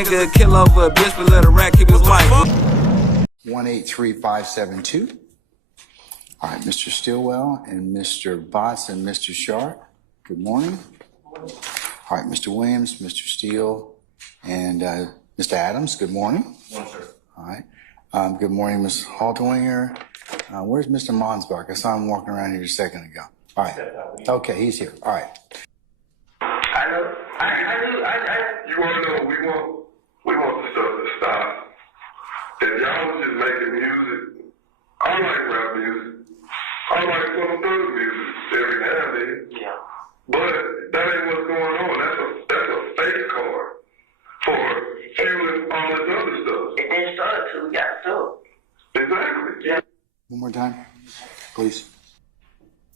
Nigga kill over a bitch, but let a rat keep his wife. 183572. All right, Mr. Stillwell and Mr. Botts and Mr. Sharp, good morning. All right, Mr. Williams, Mr. Steele, and Mr. Adams, good morning. Good morning, sir. All right. Good morning, Ms. Halterwinger. Where's Mr. Monsbach? I saw him walking around here a second ago. All right. Okay, he's here. All right. I know. You want to know? We want the stuff to stop. If y'all was just making music, I like rap music. I like some thug music every now and then. Yeah. But that ain't what's going on. That's a fake card for fueling all this other stuff. It didn't start till we got sued. Exactly. Yeah. One more time, please.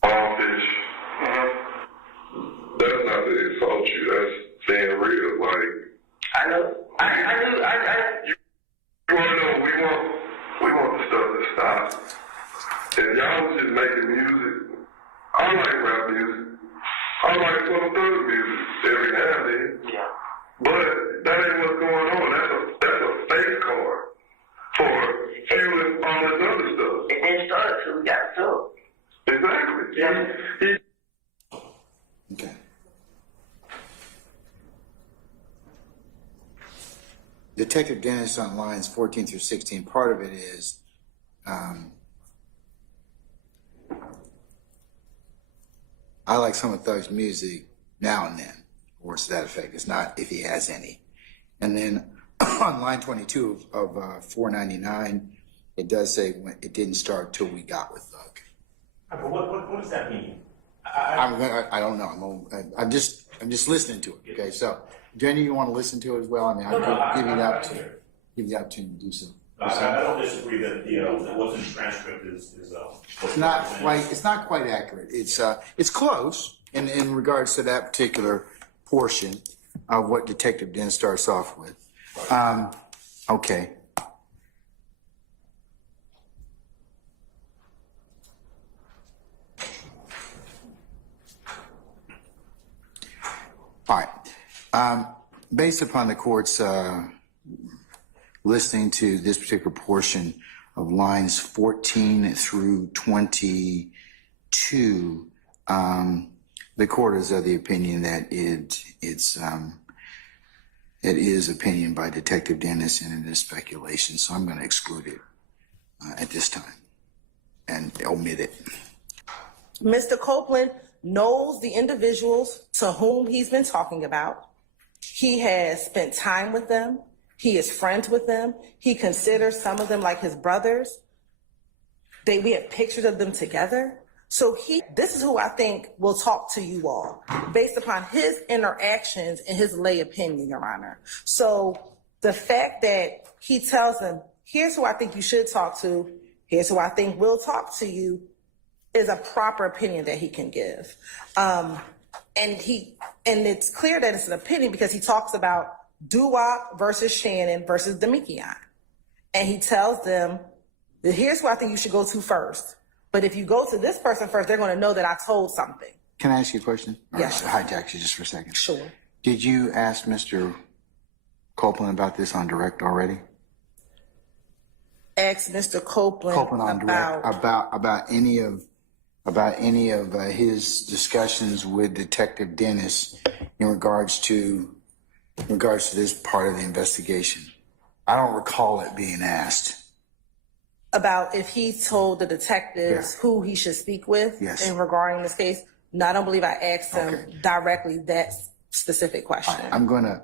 All fish. That's not to insult you. That's being real. Like, I know. You want to know? We want the stuff to stop. If y'all was just making music, I like rap music. I like some thug music every now and then. Yeah. But that ain't what's going on. That's a fake card for fueling all this other stuff. It didn't start till we got sued. Exactly. Yeah. Okay. Detective Dennis on lines 14 through 16, part of it is I like some of Thug's music now and then, or to that effect. It's not if he has any. And then on line 22 of 499, it does say it didn't start till we got with Thug. But what does that mean? I don't know. I'm just listening to it. Okay, so Jenny, you want to listen to it as well? I mean, I'll give you the opportunity to do so. I don't disagree that what's in the transcript is it's not quite accurate. It's close in regards to that particular portion of what Detective Den starts off with. Okay. All right. Based upon the court's listening to this particular portion of lines 14 through 22, the court is of the opinion that it is opinion by Detective Dennis and it is speculation, so I'm going to exclude it at this time and omit it. Mr. Copeland knows the individuals to whom he's been talking about. He has spent time with them. He is friends with them. He considers some of them like his brothers. We have pictures of them together. So this is who I think will talk to you all based upon his interactions and his lay opinion, Your Honor. So the fact that he tells them, here's who I think you should talk to, here's who I think will talk to you, is a proper opinion that he can give. And it's clear that it's an opinion because he talks about Doo-Wop versus Shannon versus Demikian. And he tells them, here's who I think you should go to first. But if you go to this person first, they're going to know that I told something. Can I ask you a question? Yes. I'll hijack you just for a second. Sure. Did you ask Mr. Copeland about this on direct already? Ask Mr. Copeland on direct about any of his discussions with Detective Dennis in regards to this part of the investigation. I don't recall it being asked. About if he told the detectives who he should speak with in regarding this case. No, I don't believe I asked him directly that specific question. I'm gonna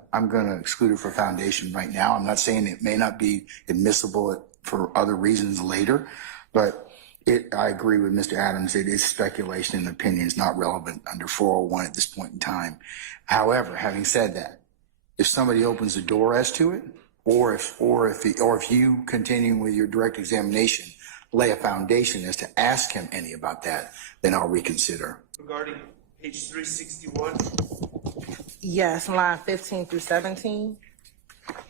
exclude it for foundation right now. I'm not saying it may not be admissible for other reasons later, but I agree with Mr. Adams. It is speculation and opinion is not relevant under 401 at this point in time. However, having said that, if somebody opens the door as to it, or if you continuing with your direct examination lay a foundation as to ask him any about that, then I'll reconsider. Regarding page 361. Yes, line 15 through 17.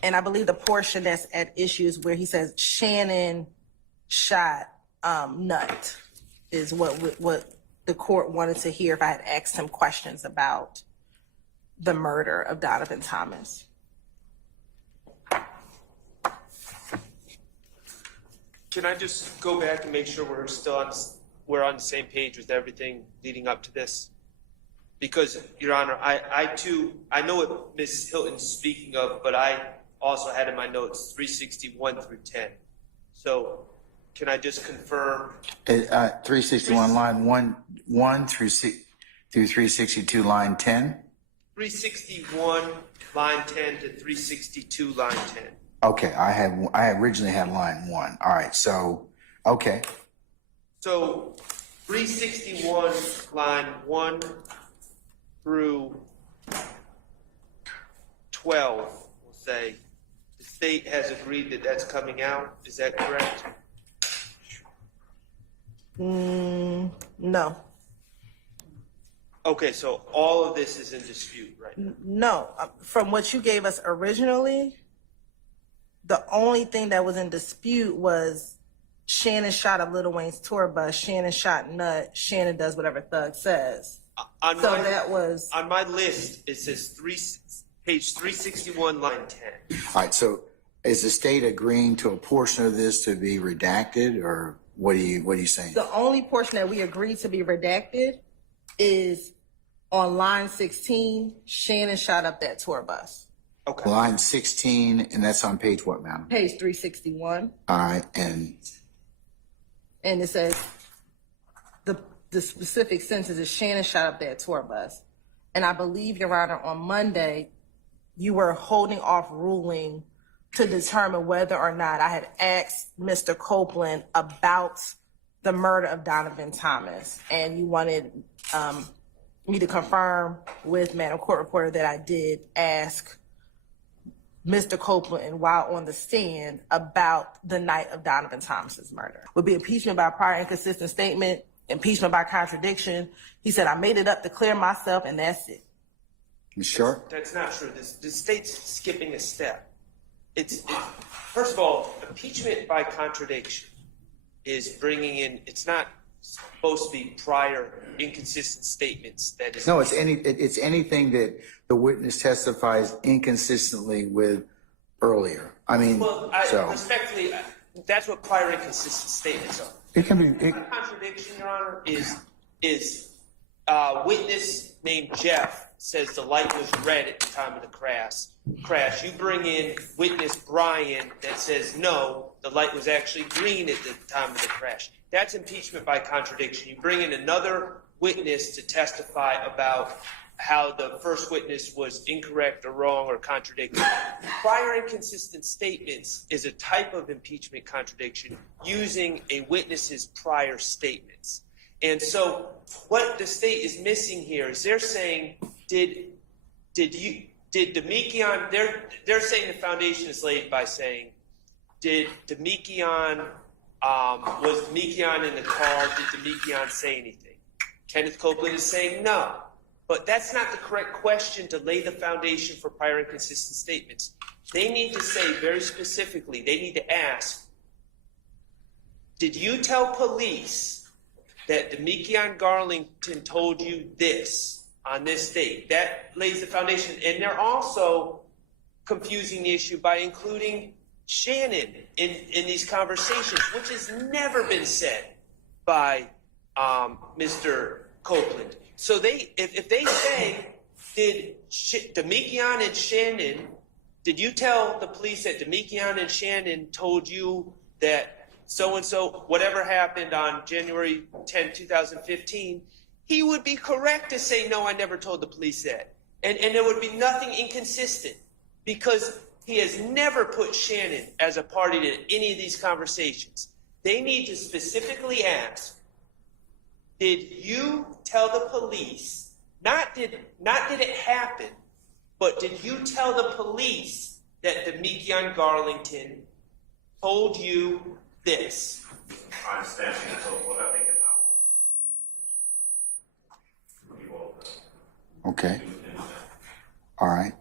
And I believe the portion that's at issue is where he says Shannon shot Nut is what the court wanted to hear if I had asked him questions about the murder of Donovan Thomas. Can I just go back and make sure we're on the same page with everything leading up to this? Because, Your Honor, I too, I know what Ms. Hilton's speaking of, but I also had in my notes 361 through 10. So can I just confirm? 361 line 1 through 362 line 10. 361 line 10 to 362 line 10. Okay, I originally had line 1. All right, so okay. So 361 line 1 through 12, we'll say, the state has agreed that that's coming out. Is that correct? No. Okay, so all of this is in dispute right now. No. From what you gave us originally, the only thing that was in dispute was Shannon shot up Lil Wayne's tour bus, Shannon shot Nut, Shannon does whatever Thug says. On my list, it says page 361, line 10. All right, so is the state agreeing to a portion of this to be redacted, or what are you saying? The only portion that we agreed to be redacted is on line 16, Shannon shot up that tour bus. Okay. Line 16, and that's on page what, madam? Page 361. All right, and And it says the specific sentence is Shannon shot up that tour bus. And I believe, Your Honor, on Monday, you were holding off ruling to determine whether or not I had asked Mr. Copeland about the murder of Donovan Thomas. And you wanted me to confirm with Madam Court Reporter that I did ask Mr. Copeland while on the stand about the night of Donovan Thomas's murder. Would be impeachment by prior inconsistent statement, impeachment by contradiction. He said, I made it up to clear myself, and that's it. you sure? That's not true. The state's skipping a step. First of all, impeachment by contradiction is bringing in, it's not supposed to be prior inconsistent statements. That is No, it's anything that the witness testifies inconsistently with earlier. I mean, Well, respectfully, that's what prior inconsistent statements are. it can be. Contradiction, Your Honor, is witness named Jeff says the light was red at the time of the crash. You bring in witness Brian that says no, the light was actually green at the time of the crash. That's impeachment by contradiction. You bring in another witness to testify about how the first witness was incorrect or wrong or contradictory. Prior inconsistent statements is a type of impeachment contradiction using a witness's prior statements. And so what the state is missing here is they're saying, did Demekion, they're saying the foundation is laid by saying, did Demekion, was Demekion in the car? Did Demekion say anything? Kenneth Copeland is saying no. But that's not the correct question to lay the foundation for prior inconsistent statements. They need to say very specifically, they need to ask, did you tell police that Demekion Garlington told you this on this date? That lays the foundation. And they're also confusing the issue by including Shannon in these conversations, which has never been said by Mr. Copeland. So if they say, did Demekion and Shannon, did you tell the police that Demekion and Shannon told you that so-and-so, whatever happened on January 10, 2015, he would be correct to say, no, I never told the police that. And there would be nothing inconsistent because he has never put Shannon as a party to any of these conversations. They need to specifically ask, did you tell the police, not did it happen, but did you tell the police that Demekion Garlington told you this? I understand. So what I think is Okay. All right.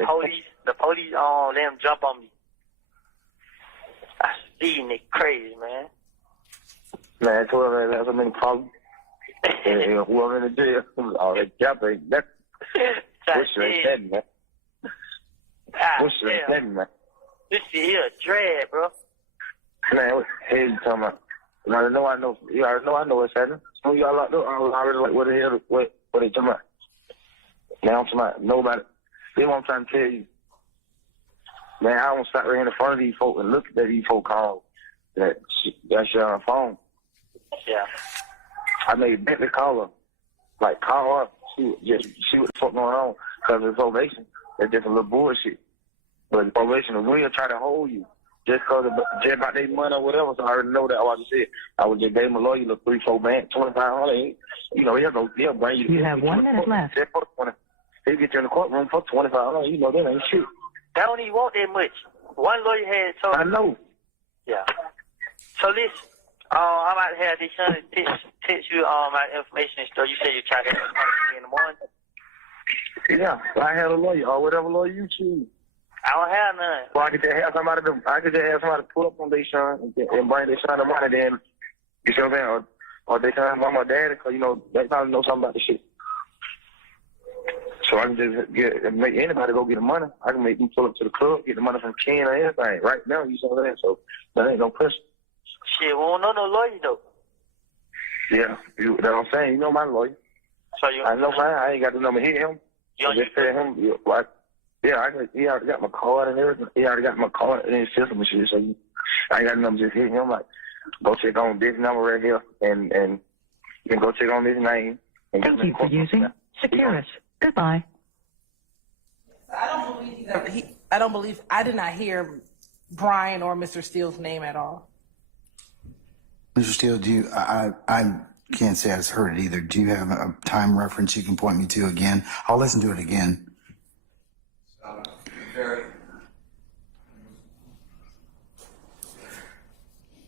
The police let him jump on me. I see nigga crazy, man. Man, 12 that's a many problems. And whoever in the jail, all that job ain't that. What's your intent, man? What's your intent, man? This shit here a dread, bro. Man, what the hell you talking about? You already know I know. You already know I know what's happening. So y'all locked up. I already like what the hell, what they talking about? Now I'm talking about nobody. That's what I'm trying to tell you. Man, I don't stop right here in front of these folk and look at these folk call that shit on the phone. Yeah. I made Bentley call her. Like, call her. See what the fuck going on. Because of probation. That's just a little bullshit. But probation will try to hold you. Just about their money or whatever. So I already know that. Like I said, I would just gave him a lawyer, look, 3-4 bands, $2,500. You know, he'll bring you. You have 1 minute left. He'll get you in the courtrum for $2,500. You know, that ain't shit. They don't even want that much. One lawyer had told I know. Yeah. So listen, I might have this son text you my information and stuff. You said you try to have in the morning. Yeah, I had a lawyer or whatever lawyer you choose. I don't have none. Well, I could just have somebody pull up on their son and bring their son the money. Then you see what I'm saying? Or they tell mama or daddy, because you know they probably know something about the shit. So I can just make anybody go get the money. I can make them pull up to the club, get the money from Ken or anything. Right now, you see what I'm saying? So that ain't no pressure. Shit, we don't know no lawyer though. Yeah, that's what I'm saying. You know my lawyer. So I know mine. I ain't got the number. Hit him. You just tell him. He already got my card and everything. He already got my card in his system and shit. So I ain't got the number. Just hit him. Like, go check on this number right here, and you can go check on this name. And Thank you for using Securus. Goodbye. I did not hear Brian or Mr. Steele's name at all. Mr. Steele, I can't say I've heard it either. Do you have a time reference you can point me to again? I'll listen to it again. Very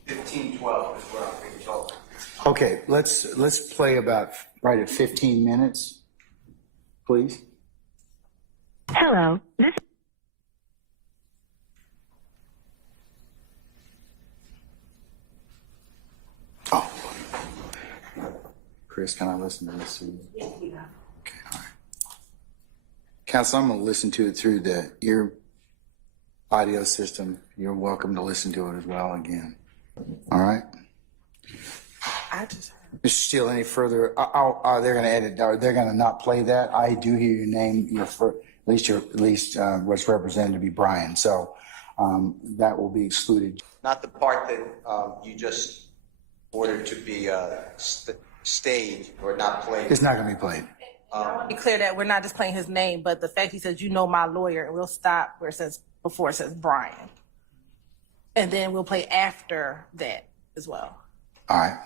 15:12 is what I'm being told. Okay, let's play about right at 15 minutes, please. Hello, this Oh. Chris, can I listen to this? Okay, all right. Counsel, I'm going to listen to it through your audio system. You're welcome to listen to it as well again. All right? Mr. Steele, any further? They're going to edit. They're going to not play that. I do hear your name. At least what's represented to be Brian. So that will be excluded. Not the part that you just ordered to be staged or not played. It's not going to be played. Be clear that we're not just playing his name, but the fact he says, you know, my lawyer, and we'll stop where it says, before it says Brian. And then we'll play after that as well. All right.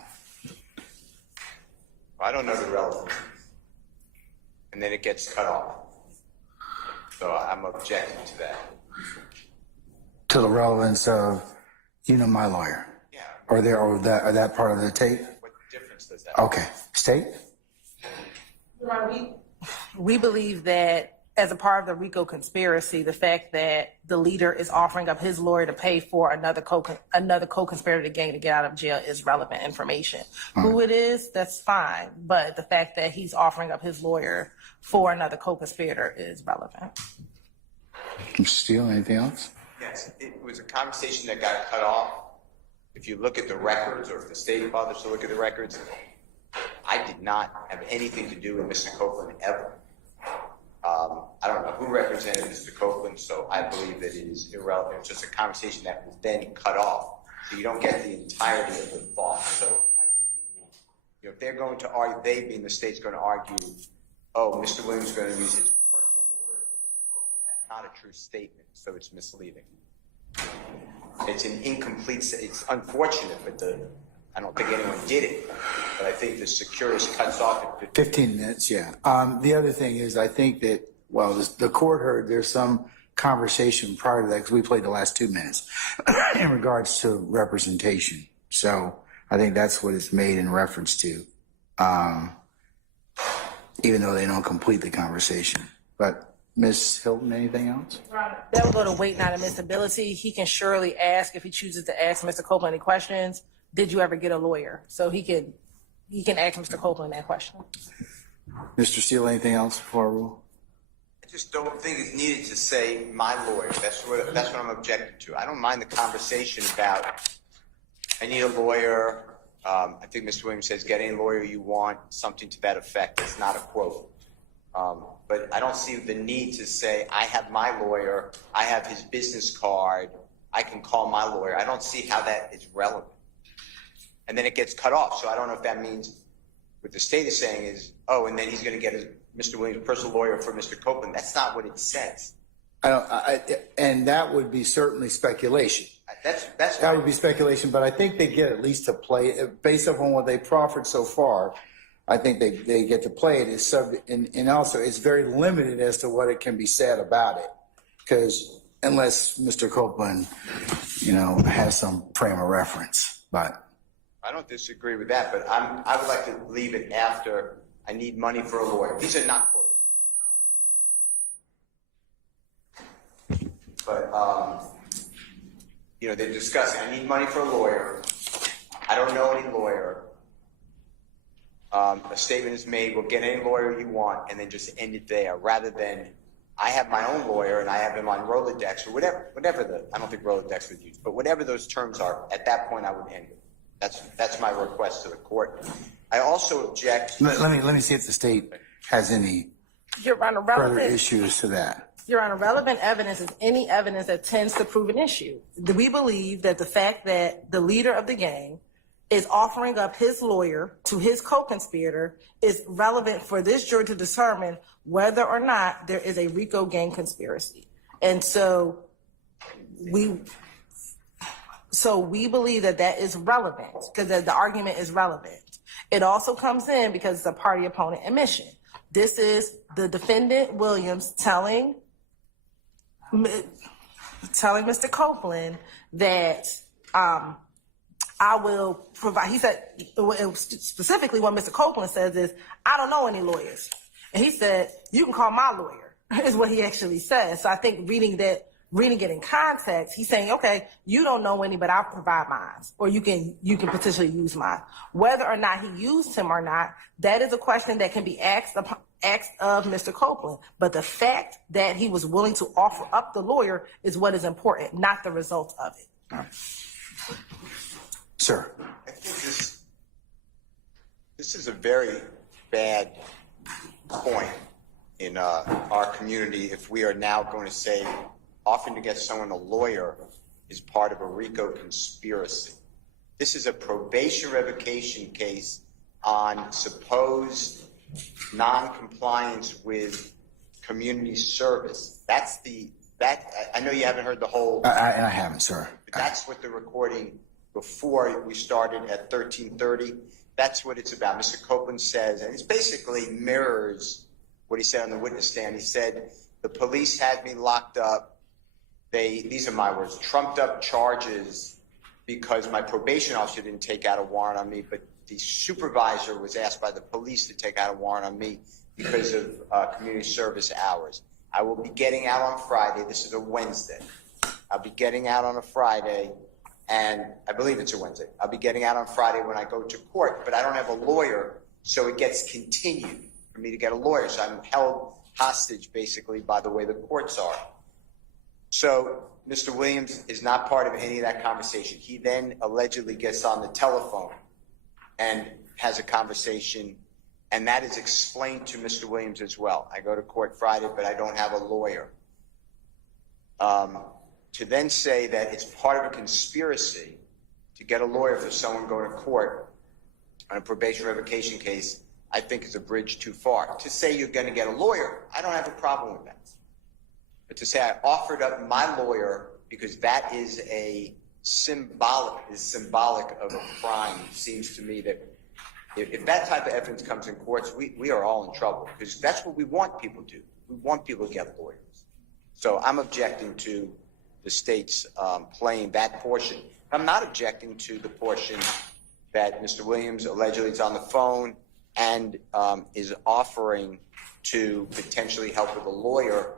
I don't know the relevance. And then it gets cut off. So I'm objecting to that. To the relevance of, you know, my lawyer. Yeah. Or that part of the tape? What difference does that make? Okay. State? We believe that as a part of the RICO conspiracy, the fact that the leader is offering up his lawyer to pay for another co-conspirator to get out of jail is relevant information. Who it is, that's fine. But the fact that he's offering up his lawyer for another co-conspirator is relevant. Mr. Steele, anything else? Yes, it was a conversation that got cut off. If you look at the records, or if the state bothers to look at the records, I did not have anything to do with Mr. Copeland ever. I don't know who represented Mr. Copeland, so I believe that it is irrelevant. It's just a conversation that was then cut off, so you don't get the entirety of the thought. So I do, you know, if they're going to argue, they being the state's going to argue, oh, Mr. Williams is going to use his personal lawyer, that's not a true statement, so it's misleading. It's an incomplete. It's unfortunate, but I don't think anyone did it, but I think the Securus cuts off at 15 minutes, yeah. The other thing is, I think that, well, the court heard there's some conversation prior to that, because we played the last 2 minutes in regards to representation. So I think that's what it's made in reference to, even though they don't complete the conversation. But Ms. Hilton, anything else? That would go to weight, not admissibility. He can surely ask, if he chooses to ask Mr. Copeland any questions, did you ever get a lawyer? So he can ask Mr. Copeland that question. Mr. Steele, anything else before I rule? I just don't think it's needed to say my lawyer. That's what I'm objecting to. I don't mind the conversation about I need a lawyer. I think Mr. Williams says get any lawyer you want, something to that effect. It's not a quote. But I don't see the need to say I have my lawyer, I have his business card, I can call my lawyer. I don't see how that is relevant. And then it gets cut off. So I don't know if that means what the state is saying is, oh, and then he's going to get Mr. Williams' personal lawyer for Mr. Copeland. That's not what it says. And that would be certainly speculation. That would be speculation, but I think they get at least to play, based upon what they proffered so far, I think they get to play it as subject, and also it's very limited as to what it can be said about it. Because unless Mr. Copeland, has some frame of reference, but. I don't disagree with that, but I would like to leave it after I need money for a lawyer. These are not quotes. But, they're discussing, I need money for a lawyer. I don't know any lawyer. A statement is made, we'll get any lawyer you want, and then just end it there, rather than I have my own lawyer and I have him on Rolodex or whatever I don't think Rolodex would use, but whatever those terms are, at that point I would end it. That's my request to the court. I also object. Let me see if the state has any Your Honor, further issues to that. Your Honor, relevant evidence is any evidence that tends to prove an issue. We believe that the fact that the leader of the gang is offering up his lawyer to his co-conspirator is relevant for this jury to determine whether or not there is a RICO gang conspiracy. And so we believe that is relevant, because the argument is relevant. It also comes in because it's a party opponent admission. This is the defendant Williams telling Mr. Copeland that I will provide. He said, specifically what Mr. Copeland says is, I don't know any lawyers. And he said, you can call my lawyer, is what he actually says. So I think reading it in context, he's saying, okay, you don't know any, but I'll provide mine, or you can potentially use mine. Whether or not he used him or not, that is a question that can be asked of Mr. Copeland. But the fact that he was willing to offer up the lawyer is what is important, not the result of it. All right. Sir. I think this is a very bad point in our community if we are now going to say offering to get someone a lawyer is part of a RICO conspiracy. This is a probation revocation case on supposed non-compliance with community service. I know you haven't heard the whole. I haven't, sir. That's what the recording before we started at 13:30. That's what it's about. Mr. Copeland says, and it basically mirrors what he said on the witness stand. He said, the police had me locked up. These are my words, trumped up charges because my probation officer didn't take out a warrant on me, but the supervisor was asked by the police to take out a warrant on me because of community service hours. I will be getting out on Friday. This is a Wednesday. I'll be getting out on a Friday, and I believe it's a Wednesday. I'll be getting out on Friday when I go to court, but I don't have a lawyer, so it gets continued for me to get a lawyer. So I'm held hostage, basically, by the way the courts are. So Mr. Williams is not part of any of that conversation. He then allegedly gets on the telephone and has a conversation, and that is explained to Mr. Williams as well. I go to court Friday, but I don't have a lawyer. To then say that it's part of a conspiracy to get a lawyer for someone going to court on a probation revocation case, I think is a bridge too far. To say you're going to get a lawyer, I don't have a problem with that. But to say I offered up my lawyer because that is symbolic of a crime, it seems to me that if that type of evidence comes in courts, we are all in trouble, because that's what we want people to do. We want people to get lawyers. So I'm objecting to the state's playing that portion. I'm not objecting to the portion that Mr. Williams allegedly is on the phone and is offering to potentially help with a lawyer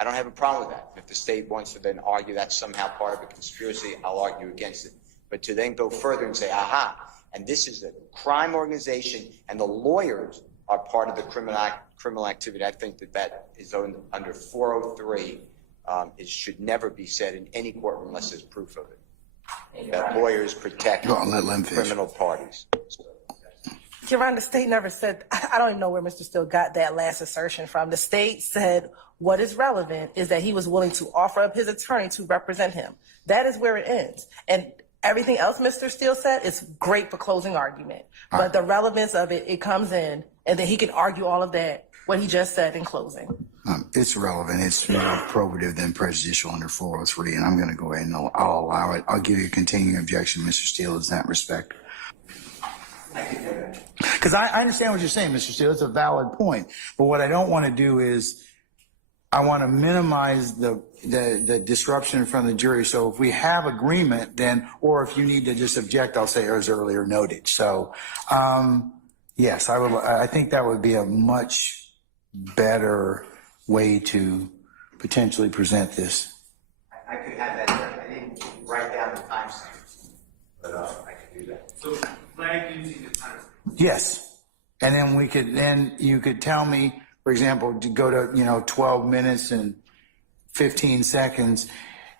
I don't have a problem with that. If the state wants to then argue that's somehow part of a conspiracy, I'll argue against it. But to then go further and say, aha, and this is a crime organization and the lawyers are part of the criminal activity, I think that is under 403. It should never be said in any courtroom unless there's proof of it. That lawyers protect criminal parties. Your Honor, the state never said, I don't even know where Mr. Steele got that last assertion from. The state said what is relevant is that he was willing to offer up his attorney to represent him. That is where it ends. And everything else Mr. Steele said is great for closing argument. But the relevance of it, it comes in, and then he can argue all of that, what he just said in closing. It's relevant. It's more probative than prejudicial under 403, and I'm going to go ahead and I'll allow it. I'll give you a continuing objection, Mr. Steele, in that respect. Because I understand what you're saying, Mr. Steele. It's a valid point. But what I don't want to do is I want to minimize the disruption from the jury. So if we have agreement, then, or if you need to just object, I'll say as earlier noted. So, yes, I think that would be a much better way to potentially present this. I could have that there. I didn't write down the timestamp, but I could do that. So flag using the timestamp. Yes. And then you could tell me, for example, to go to, 12 minutes and 15 seconds,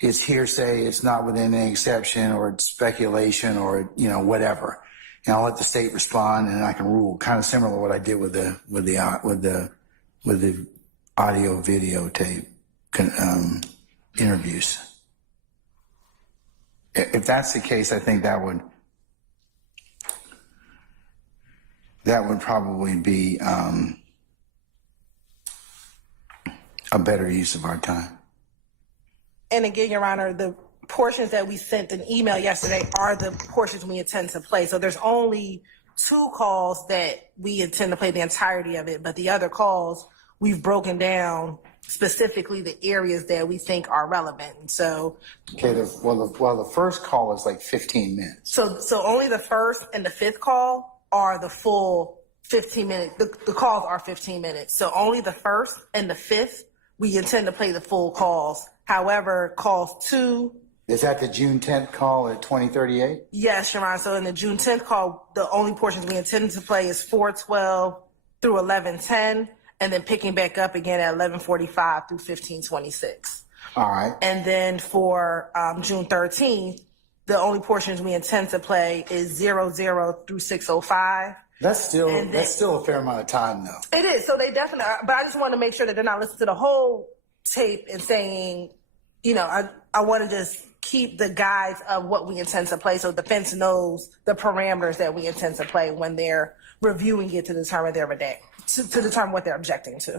it's hearsay, it's not within any exception, or it's speculation, or, whatever. And I'll let the state respond, and I can rule, kind of similar to what I did with the audio videotape interviews. If that's the case, I think that would probably be a better use of our time. And again, Your Honor, the portions that we sent an email yesterday are the portions we intend to play. So there's only 2 calls that we intend to play the entirety of it, but the other calls we've broken down specifically the areas that we think are relevant. And so, okay, the first call is like 15 minutes. So only the first and the 5th call are the full 15 minutes. The calls are 15 minutes. So only the first and the 5th, we intend to play the full calls. However, calls 2. Is that the June 10th call at 2038? Yes, Your Honor. So in the June 10th call, the only portions we intend to play is 4:12 through 11:10, and then picking back up again at 11:45 through 15:26. All right. And then for June 13th, the only portions we intend to play is 00 through 6:05. That's still a fair amount of time, though. It is. So they definitely are. But I just want to make sure that they're not listening to the whole tape and saying, I want to just keep the guides of what we intend to play so defense knows the parameters that we intend to play when they're reviewing it to determine to determine what they're objecting to.